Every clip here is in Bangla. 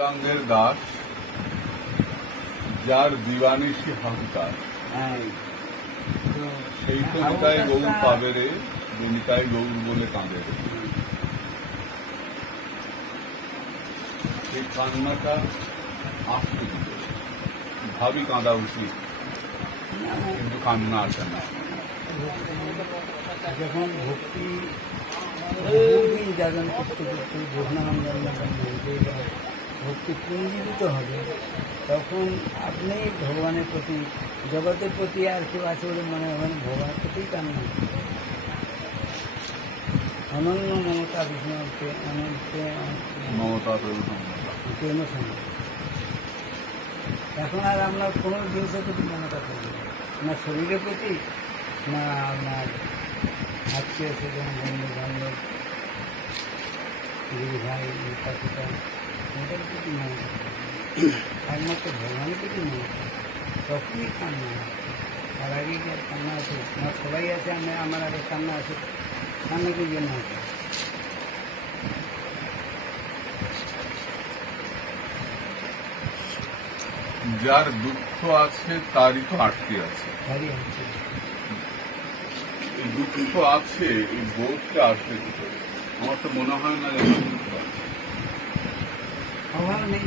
রঙের দাস যার দিবানিশি হাহুতার হ্যাঁ। সেই তো নিতাই গৌর পাবে রে নিতাই গৌর বলে কাঁদে রে। সেই কান্নাটা আসতে ভাবি কাঁদা উচিত কিন্তু কান্না আসে না। যখন ভক্তি বহুদিন করতে করতে ভোগনানন্দন ভক্তি পুঞ্জীবিত হবে। তখন আপনি ভগবানের প্রতি জগতের প্রতি আর কেউ আছে বলে মনে হবেন ভগবানের প্রতি কান্না অনন্য মমতা বিষ্ণুকে অনন্ত মমতা প্রেম এখন আর আমরা কোনো জিনিসের প্রতি মমতা করি না। না শরীরের প্রতি না আপনার আত্মীয় স্বজন বন্ধু বান্ধব দিদি ভাই পিতা সবাই আছে আমি আমার আগে কান্না আছে কান্না জন্য আছে যার দুঃখ আছে, তারই তো আটকে আছে দুঃখ আছে, এই বোধটা আসবে আমার তো মনে হয় না। অভাব নেই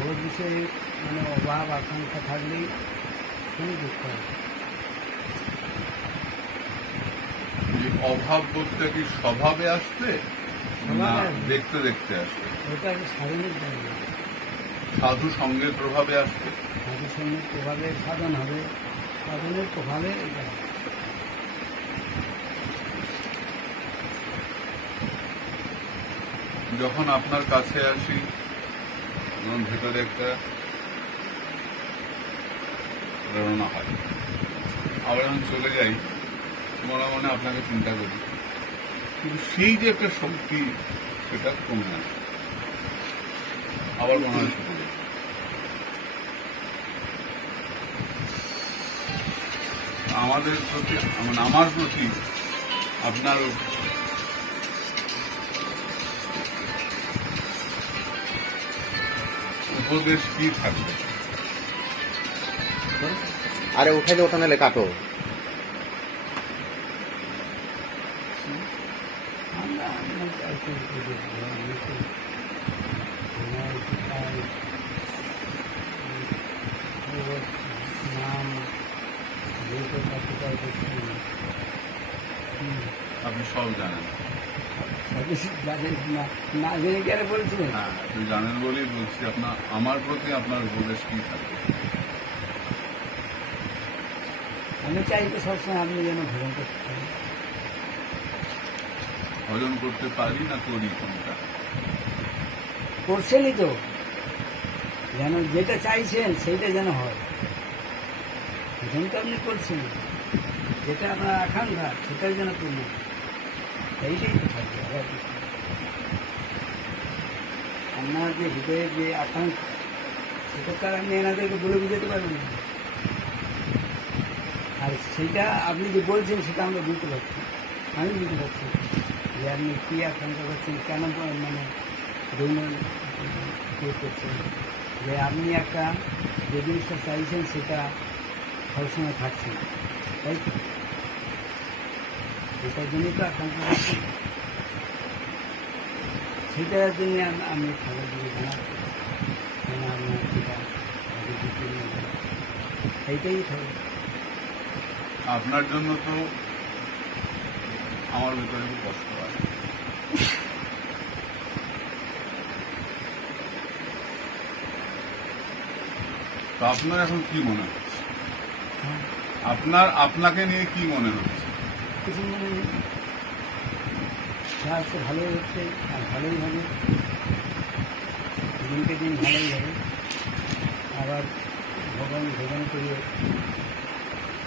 ওর বিষয়ে মানে অভাব আকাঙ্ক্ষা থাকলেই কোনো দুঃখ হয়। অভাব বলতে কি স্বভাবে আসবে? না। দেখতে দেখতে আসবে। ওটা সাধনের জন্য। সাধু সঙ্গের প্রভাবে আসবে? সাধু সঙ্গের প্রভাবে সাধন হবে। সাধনের প্রভাবে এটা যখন আপনার কাছে আসি, তখন ভেতরে একটা প্রেরণা হয়। আবার যখন চলে যাই, মনে মনে আপনাকে চিন্তা করি। কিন্তু সেই যে একটা শক্তি, সেটা কমে আসে আবার মনে হয়। আমাদের প্রতি মানে আমার প্রতি আপনার উপদেশ কি থাকবে? আরে উঠে যে ওটা নাহলে কাটো। আপনি সব জানেন। জানেন না না জেনে গেলে বলছিলেন হ্যাঁ আপনি জানেন বলেই বলছি আপনার আমার প্রতি আপনার উপদেশ কি আমি চাই তো সবসময় আপনি যেন ভ্রমণ করতে পারেন। হজম করতে পারি না করি কোনটা? করছেনই তো। যেন যেটা চাইছেন সেইটা যেন হয়। ভ্রমণ তো আপনি করছেন যেটা আপনার আকাঙ্ক্ষা সেটাই যেন পূর্ণ হয়। এইটাই তো যে হৃদয়ের যে আকাঙ্ক্ষা, সেটা তো আর আপনি এনাদেরকে বলে বুঝাতে পারবেন না। আর সেটা আপনি যে বলছেন, সেটা আমরা বুঝতে পারছি। আমি বুঝতে পারছি যে আপনি কী আকাঙ্ক্ষা করছেন, কেন মানে ইয়ে করছেন যে আপনি একটা যে জিনিসটা চাইছেন, সেটা সবসময় থাকছে। তাই সেটার জন্যই তো আকাঙ্ক্ষা করছেন সেটার জন্য আমি খবর দিয়ে নেই। সেইটাই থাকবে আপনার জন্য তো আমার ভিতরে খুব কষ্ট আছে তো আপনার এখন কি মনে হচ্ছে আপনার, আপনাকে নিয়ে কি মনে হচ্ছে কিছু মনে নেই যা হচ্ছে ভালোই হচ্ছে আর ভালোই হবে। দিনকে দিন ভালোই হবে। আবার ভগবান ভগবান করিয়ে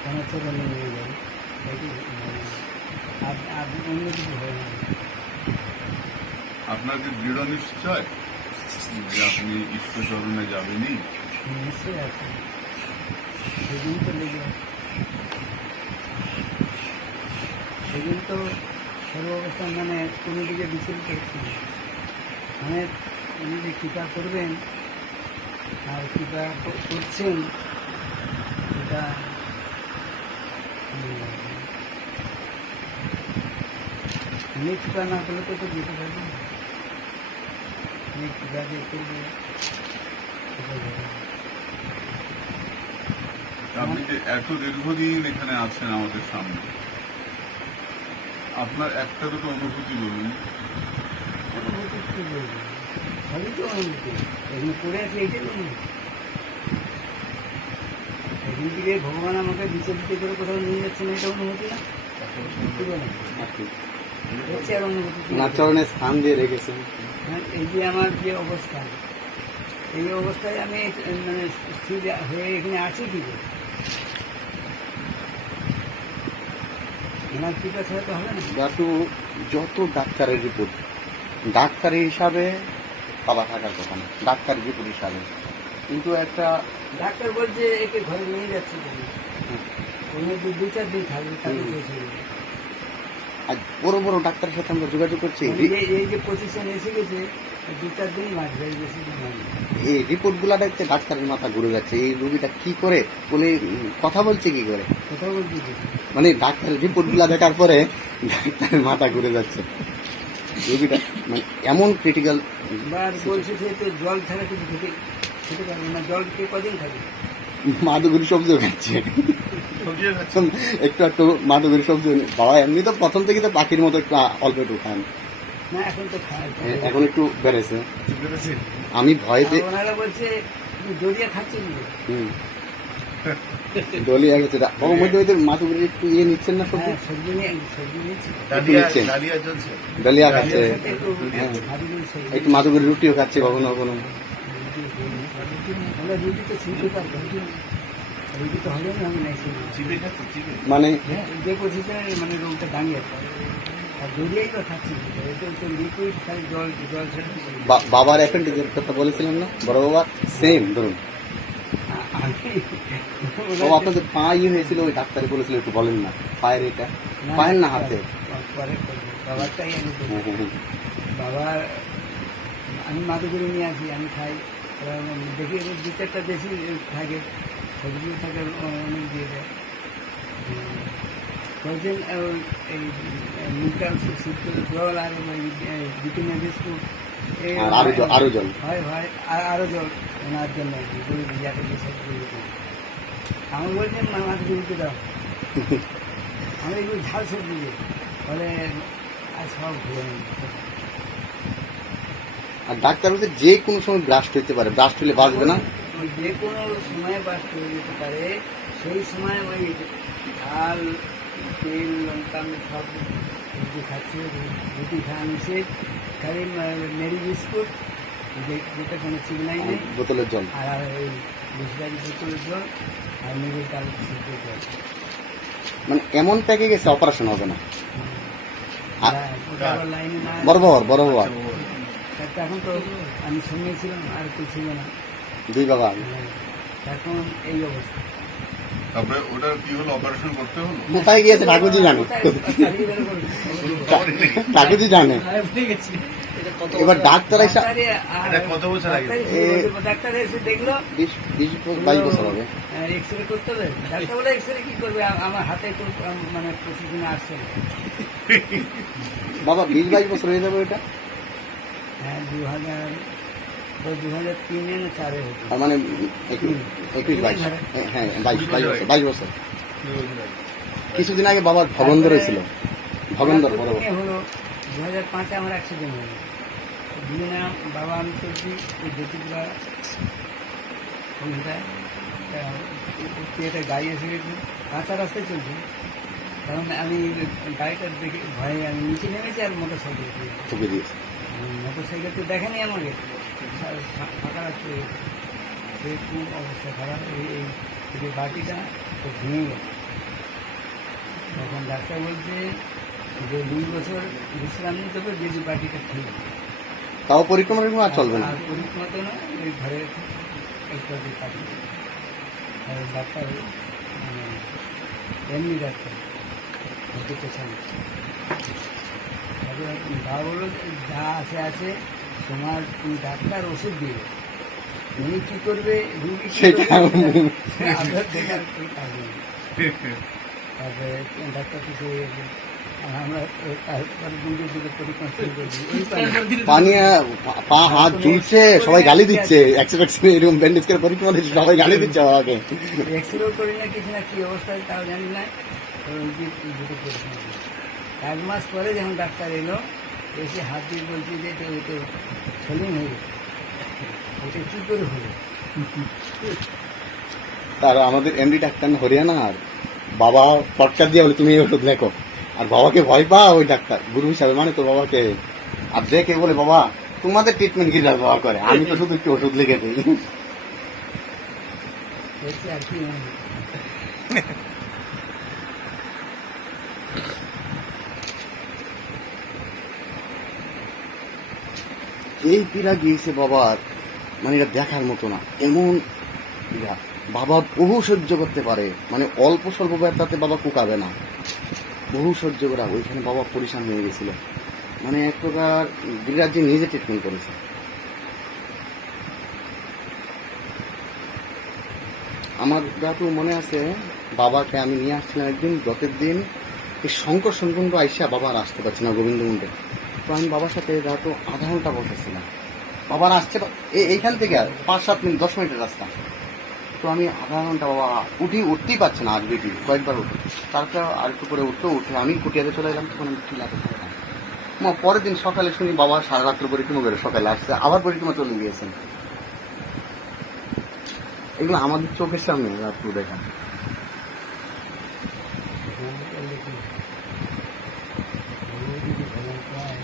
সমস্ত নিয়ে যাবে। এটাই আর আর অন্য কিছু হবে না। আপনার কি দৃঢ় নিশ্চয় যে আপনি ঈশ্বর চরণে যাবেনই? নিশ্চয়ই আছে। সেদিন তো লেগে সেদিন তো সর্বাবস্থান মানে কোনো দিকে বিচলিত হচ্ছে মানে উনি যে কৃপা করবেন আর কৃপা করছেন, এটা উনি কৃপা না করলে তো যেতে পারবেন। উনি কৃপা দিয়ে করবে। আপনি যে এত দীর্ঘদিন এখানে আছেন আমাদের সামনে আপনার একটা দুটো অনুভূতি বলুন। অনুভূতি কি বলব সবই তো অনুভূতি এখানে পড়ে আছে এইটাই অনুভূতি এখান থেকে ভগবান আমাকে বিচলিত করে কোথাও নিয়ে যাচ্ছে না এটা অনুভূতি না স্থান দিয়ে রেখেছেন। হ্যাঁ, এই যে আমার যে অবস্থা এই অবস্থায় আমি মানে স্থির হয়ে এখানে আছি কি? করে কৃপা ছাড়া তো হবে না দাদু যত ডাক্তারের রিপোর্ট ডাক্তার হিসাবে বাবা থাকার কথা না ডাক্তার রিপোর্ট হিসাবে। কিন্তু একটা ডাক্তার বলছে একে ঘরে নিয়ে যাচ্ছে। দু চার দিন থাকবে আজ বড় বড় ডাক্তারের সাথে আমরা যোগাযোগ করছি এই যে- পজিশন এসে গেছে দু চার দিনই বাঁচবে বেশি। এই রিপোর্টগুলা দেখতে ডাক্তারের মাথা ঘুরে যাচ্ছে এই রুগীটা কি করে? বলে কথা বলছে কি করে? মানে ডাক্তারের রিপোর্টগুলা দেখার পরে ডাক্তারের মাথা ঘুরে যাচ্ছে। রুগীটা মানে এমন ক্রিটিক্যাল বলছে সে তো জল ছাড়া কিছু খেতে খেতে পারবে না। জল কে কদিন খাবে? মাদুগুরি সবজিও খাচ্ছে। একটু একটু মাদুগুরি সবজি বাবা এমনি তো প্রথম থেকে তো পাখির মতো একটু অল্প একটু খান। না এখন তো এখন একটু বেড়েছে। আমি ভয়তে আর ওনারা বলছে জড়িয়ে খাচ্ছে হুম। দলিয়া গেছে বাবা মধ্যে হয়তো মাদুগুরি একটু ইয়ে নিচ্ছেন না সবজি হ্যাঁ সবজি নিচ্ছেন। দলিয়া খাচ্ছে। একটু হ্যাঁ। একটু মাদুগুরি রুটিও খাচ্ছে কখনো কখনো। আমরা রুটি তো ছিনতে পারব রুটি তো হবে আমি মানে? হ্যাঁ, মানে বাবার অ্যাপেন্ডিক্সের কথা বলেছিলাম না বড় বাবা সেম ধরুন। বাবা আপনাদের পা ইয়ে হয়েছিল ওই ডাক্তারে বলেছিল একটু বলেন না। পায়ের এটা? পায়ের না হাতে। বাবার আমি মাদুগুড়ি নিয়ে আসি আমি খাই। দেখি দু চারটা বেশি থাকে সবজিও থাকে অনেক দিয়ে দেয়। উম, এই সিদ্ধ জল আর বিটিনের বিস্কুট এই আর আরও জল হয় হয় আর আরও জল। ওনার জন্য আর কি বলে দিই করে দিই আমি বলছেন মাছ গুলিতে দাও। আমি এগুলো ঝাল সবজি দিই। বলে আর সব নেই আর ডাক্তার বলছে যে কোনো সময় ব্লাস্ট হতে পারে। ব্লাস্ট হলে বাঁচবে না? ওই যে কোনো সময় বাস করে যেতে পারে। সেই সময় ওই ঝাল তেল লঙ্কা আমি সব খাচ্ছি রুটি খাওয়া নিষেধ খালি মেরি বিস্কুট যেটা কোনো চিকনাই নেই। বোতলের জল। আর বিসলারি বোতলের জল আর নিজের মানে এমন প্যাকে গেছে অপারেশন হবে না। হ্যাঁ, বড় বাবা এখন তো আমি সঙ্গে ছিলাম আর কেউ ছিল না। দুই বাবা। এখন এই অবস্থা। তারপরে ওটা কি হলো? অপারেশন করতে হলো? কোথায় গিয়েছে? ঠাকুরজি জানে। ঠাকুরজি জানে। এবার ডাক্তার এসে কত বছর আগে? ডাক্তারে এসে দেখল। বিশ বিশ বাইশ বছর হবে এক্সরে করতে হবে। ডাক্তার বলে এক্সরে কি করবে? আমার হাতে তো মানে প্রতিদিন আসছে বাবা বিশ বাইশ বছর হয়ে যাবে এটা? হ্যাঁ দু হাজার দু হাজার তিনে না চারে তার মানে একুশ একুশ বাইশ। হ্যাঁ বাইশ বাইশ বছর বাইশ বছর। কিছুদিন আগে বাবার ভগন্দর হয়েছিল ভগন্দর বড় হলো দু হাজার পাঁচে আমার অ্যাক্সিডেন্ট হলো। বাবা আমি চলছি ওই জ্যোতির্বা ওইটা একটা গাড়ি এসে গেছে। কাঁচা রাস্তায় চলছে। কারণ আমি গাড়িটা দেখে ভয়ে আমি নিচে নেমেছি আর মোটর সাইকেল মোটর সাইকেল তো দেখেনি আমাকে। ফাঁকা রাখতে সে খুব অবস্থা খারাপ। এই যে বাটিটা তো ভেঙে গেছে। তখন ডাক্তার বলছে যে দুই বছর বিশ্রাম নিতে হবে যদি বাটিটা ঠিক তাও পরিক্রমা টরিক্রমা আর চলবে না। আর না ওই ঘরে একটা যে পাটি ডাক্তার মানে এমনি ডাক্তার হতে পেছানো। বাবা বলল যা আছে আছে তোমার ডাক্তার ওষুধ দিবে। উনি কি করবে রুগী সেটা আপনার দেখার। তারপরে ডাক্তার কিছু পানি পা- পা হাত ঝুলছে সবাই গালি দিচ্ছে। অ্যাক্সিডেন্ট এরকম ব্যান্ডেজ করে পরীক্ষা সবাই গালি দিচ্ছে বাবাকে এক্সরে করি না কিছু না কি অবস্থায় তাও জানি না। এক মাস পরে যখন ডাক্তার এলো এসে হাত দিয়ে বলছি যে এটা ওই তো সলিম হয়ে গেছে। ওটা কী করে হলো? আর আমাদের এমডি ডাক্তার না হরিয়ানার বাবা ফটকার দিয়ে বলে তুমি ওষুধ লেখো। আর বাবাকে ভয় পা ওই ডাক্তার। গুরু হিসাবে মানে তো বাবাকে। আর দেখে বলে, বাবা, তোমাদের ট্রিটমেন্ট কি ব্যবহার করে? আমি তো শুধু একটু ওষুধ লিখে দিই। এই পীড়া গিয়েছে বাবার মানে এটা দেখার মতো না। এমন পীড়া। বাবা বহু সহ্য করতে পারে। মানে অল্প স্বল্প ব্যথাতে বাবা কুকাবে না। বহু সহ্য করা, ওইখানে বাবা পরিশান হয়ে গেছিল। মানে এক প্রকার গিরিরাজ যে নিজে ট্রিটমেন্ট করেছে। আমার যত মনে আছে, বাবাকে আমি নিয়ে আসছিলাম একদিন দতের দিন এই শঙ্কর সংকুণ্ড আইসা বাবা আর আসতে পারছে না গোবিন্দ মুন্ডে তো আমি বাবার সাথে রাত আধা ঘণ্টা বসেছিলাম। বাবার আসছে এইখান থেকে আর পাঁচ সাত মিনিট, দশ মিনিটের রাস্তা। তো আমি আধা ঘণ্টা বাবা উঠি, উঠতেই পারছে না আজ বেটি কয়েকবার উঠে। তারপর আর একটু করে উঠতে, উঠে আমি কুটিয়াতে চলে এলাম, তখন আমি ঠিক মা, পরের দিন সকালে শুনি বাবা সারা রাত্র পরিক্রমা করে সকালে আসছে, আবার পরিক্রমা চলে গিয়েছেন এগুলো আমাদের চোখের সামনে, রাত্র দেখা মনে করলে কি? ও যদি ভালো পায়,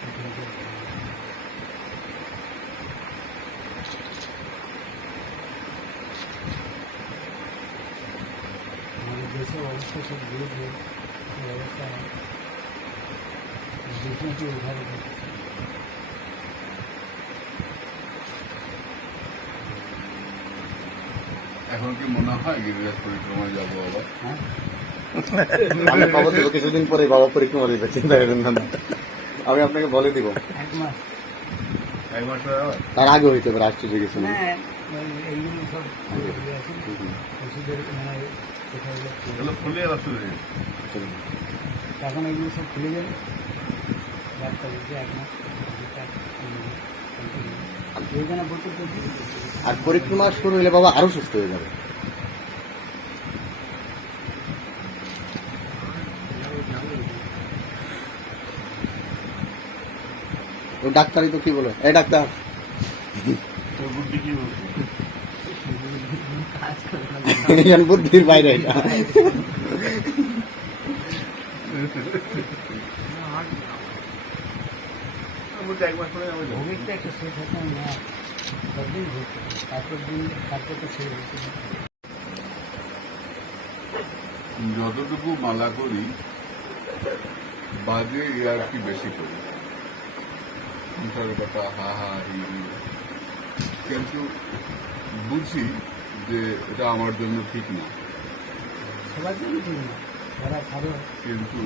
তাহলে তো ভালো। আমাদের সব কি উদ্ধার করছে এখন কি মনে হয় গিরিরাজ পরিক্রমায় যাব আবার? হ্যাঁ? আমি খবর দেবো কিছুদিন পরে বাবা পরিক্রমা দিবে চিন্তা করেন না। আমি আপনাকে বলে দিব। এক এক মাস তার আগে হইতে পারে আশ্চর্য কিছু না। এগুলো খুলে আবার শুরু হয়ে এখন এগুলো সব খুলে যাবে। আর পরিক্রমা শুরু হলে বাবা আরও সুস্থ হয়ে যাবে। ডাক্তারই তো কি বলে? এই ডাক্তার। তোর বুদ্ধি কি বলছে? এখানে বুদ্ধির বাইরে এটা। যতটুকু মালা করি বাজে ইয়ার কি বেশি করি? সংসার কথা হা হা হি হি। কিন্তু বুঝি যে এটা আমার জন্য ঠিক না। সবার জন্য ঠিক না। যারা সাধক কিন্তু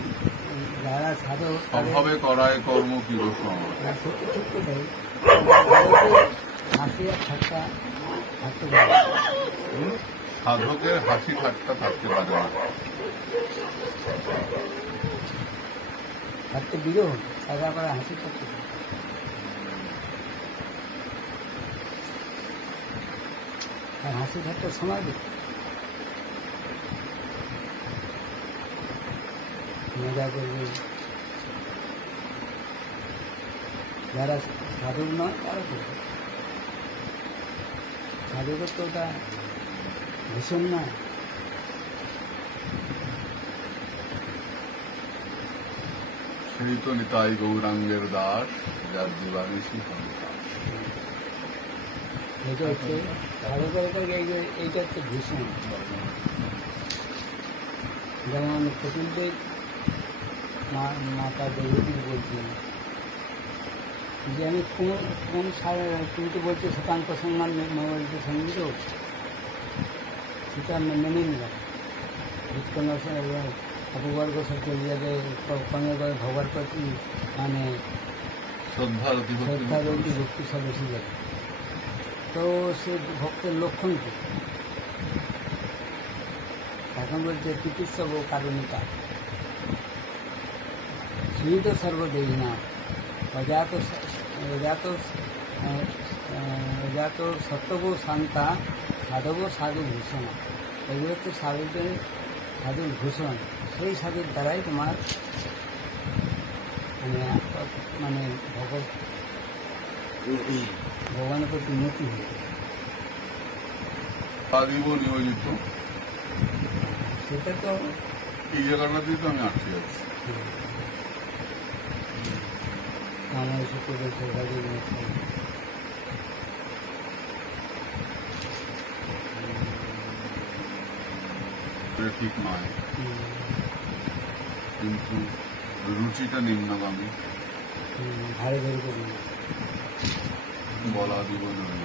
যারা সাধক অভাবে করায় কর্ম কি? সাধকের হাসি ঠাট্টা থাকতে পারে। না। থাকতে বিরোধ তারা আবার হাসি থাকতে আর হাসি ঠাট্টার সময় দিই মজা করবে। যারা সাধক নয় তারা করবে সাধকের তো ওটা ভীষণ না। সেই তো নিতাই গৌরাঙ্গের দাস, যার সন্তান এটা হচ্ছে এই যে- এইটা হচ্ছে ভীষণ। যেমন কপিলদেব মা মাতা দেবতী বলছেন যে আমি কোন কোন সার- তুমি তো বলছো শতাঙ্ক সম্মান মোবাইলকে সংগীত সেটা আমি মেনে নিলাম। বিষ্ণু অপবর্গ সব চলে যাবে কমে করে ভগবান প্রতি মানে অতিভক্তি শ্রদ্ধার ভক্তি সব এসে যাবে। তো সে ভক্তের লক্ষণ কি? এখন বলছে, চিকিৎসক ও কারণিকা। সুহিত সর্বদেহী না। অজাত অজাত অজাত সত্যব শান্তা সাধব সাধু ভূষণ। এগুলো হচ্ছে সাধুদের সাধুর ভূষণ। সেই সাধুর দ্বারাই তোমার মানে মানে ভগৎ ভগবানের প্রতি উন্নতি নিয়োজিত সেটা তো এই জায়গাটাতেই তো আমি আটকে যাচ্ছি আমার ঠিক নয় কিন্তু রুচিটা নিম্নগামী ভারী ভারী করি বলা দিব নয়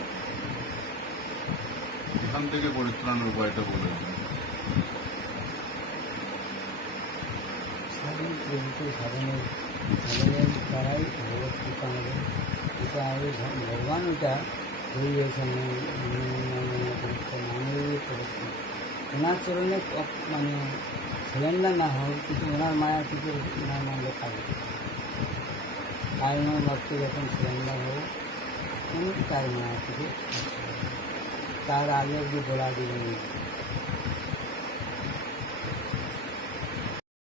এখান থেকে পরিত্রাণের উপায়টা বলে সাধনের সাধনের এটা ভগবান ওটা ওনার চরণে মানে সিলেন্ডার না হোক, কিন্তু ওনার মায়া থেকে ওনার মধ্যে পাবে কারণ ভক্ত যখন সিলেন্ডার হোক উনি তার মায়া থেকে তার আগে অব্দি বলা দিবেন